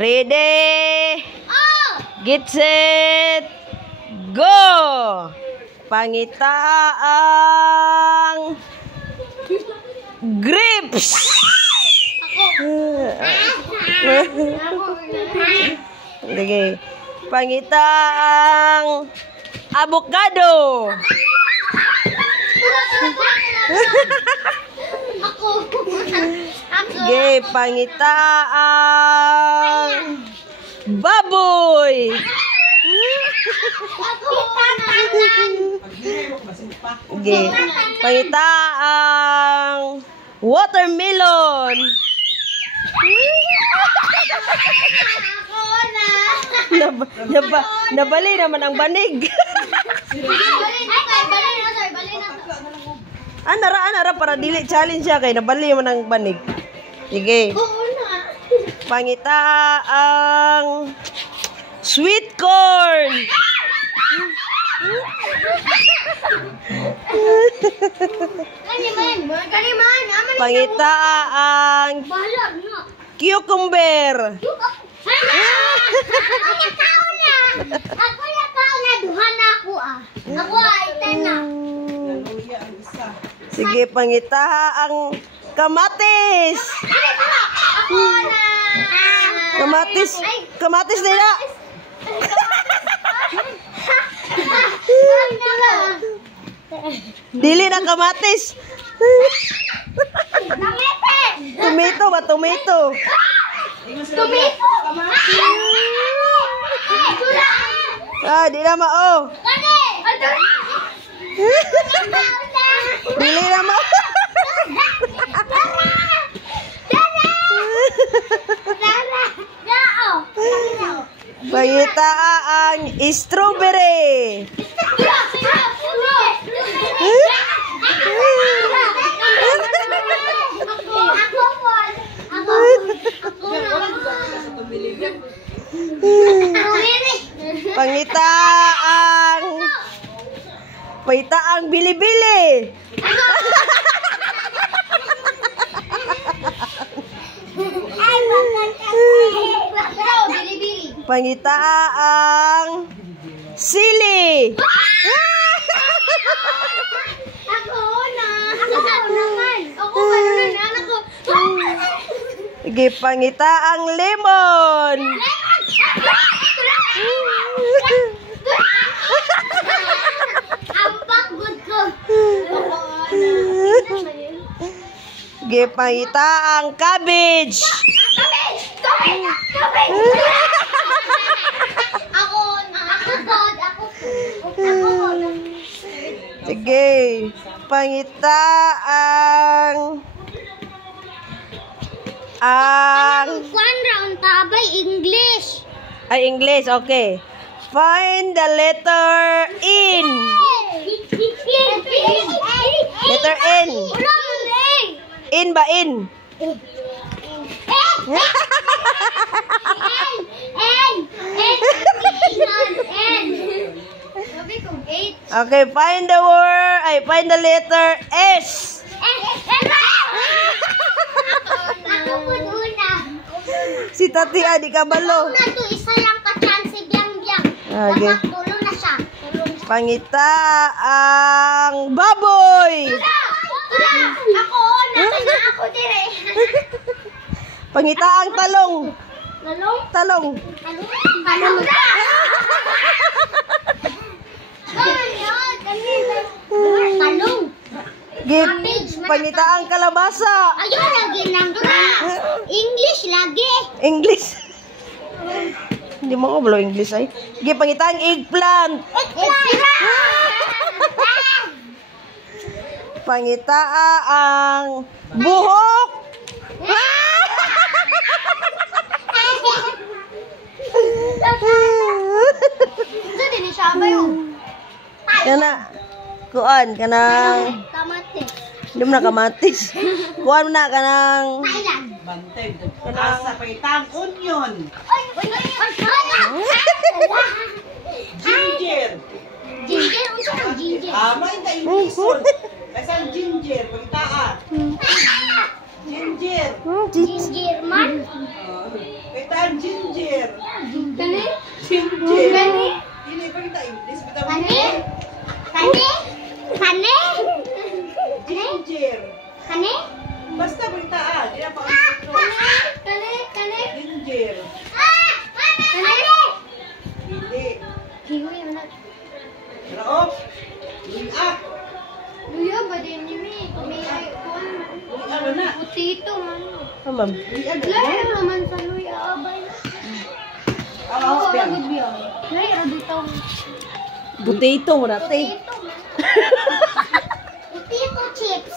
Ready? Get set. Go! Pangita ang grapes. Sige. Pangita ang avocado. Sige, pangita ang baboy. Sige, pangita ang watermelon. Nabali naman ang banig. Anara para dili challenge siya kay nabali naman ang banig. Sige. Pangita ang sweet corn. Pangita ang cucumber. Sige, pangita ang kamatis. Kamatis nila. Dili na kamatis. Tomato ba? Tomato. Di na mao. Dili na mao. Pangita ang strawberry. Pangita ang bili-bili. Pangita ang sili. Sige, pangita ang lemon. Sige, pangita ang cabbage. Sige, pangita ang round tabay English. Ay, English, okay. Find the letter in. Letter N. In ba in? Okay, find the word. Find the letter S. Si Tati di kabalo. Isa lang ka chance biyang-biyang. Okay. Tulo na siya. Pangita ang baboy. Ako na ako dire. Pangita ang talong. Talong. Talong. Pangita ang kalabasa. Ayun lagi nang English lagi. English. Hindi mo ko balo English ay. Pangita ang eggplant. Pangita ang buhok. Kana kuan kanang Kamatis. hindi mo na kamatis. Kuan mo na kanang bantay. Asa paitang onion. Ginger. Ginger, unsa ang ginger? May ta Englishon. Kasang ginger pagtaan. Ginger. Ginger man. Paitang ginger. Kani? Ginger. Kani? Dili pagita English bitaw. Kani? Kani? Kani? Ginger. Kani? Basta pagita Di na pa Kani? Kani? Ginger. Kani? Hindi. Hiwi na. Raop. Luya. Luya ba din ni? Kumiyay ko. Luya ba na? Putito man. Ah, ma'am. Luya ba? Layo naman sa luya. Abay. Oo, Oo, yan. agad biya. Layo dito. Potato mo na, te. Potato man. Potato chips.